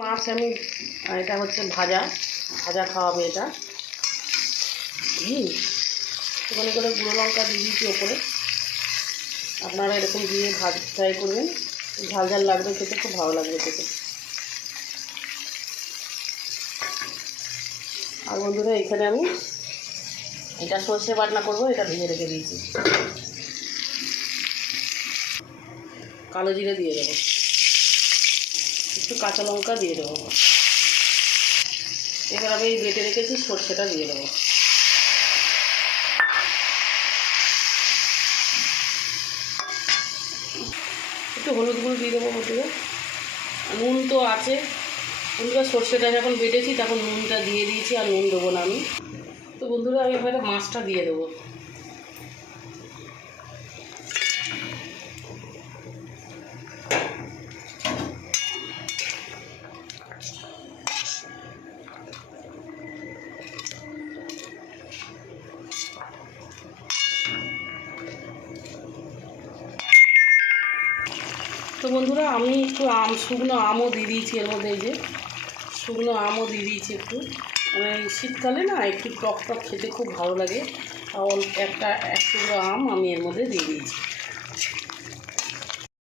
মাছ আমি এটা হচ্ছে ভাজা ভাজা খাওয়াবে এটা। একটুখানি করে গুঁড়ো লঙ্কা দিয়ে দিয়েছি ওপরে। আপনারা এরকম দিয়ে ট্রাই করবেন, ঝাল ঝাল লাগবে খেতে, খুব ভালো লাগবে খেতে। আর বন্ধুরা এখানে আমি এটা সর্ষে বাটনা করবো, এটা ভেজে রেখে দিয়েছি। কালো জিরে দিয়ে দেবো, একটু কাঁচা লঙ্কা দিয়ে দেবো। এবার আমি বেটে রেখেছি সর্ষেটা দিয়ে দেবো। একটু হলুদ গুঁড়ো দিয়ে দেবো বন্ধুরা। নুন তো আছে বন্ধুরা, সর্ষেটা যখন বেটেছি তখন নুনটা দিয়ে দিয়েছি, আর নুন দেবো না আমি। তো বন্ধুরা আমি এবারে মাছটা দিয়ে দেবো। তো বন্ধুরা আমি একটু শুকনো আমও দিয়ে দিয়েছি এর মধ্যে। এই যে শুকনো আমও দিয়ে দিয়েছি একটু, মানে শীতকালে না একটু টক টক খেতে খুব ভালো লাগে। এক টুকরো আম আমি এর মধ্যে দিয়ে দিয়েছি।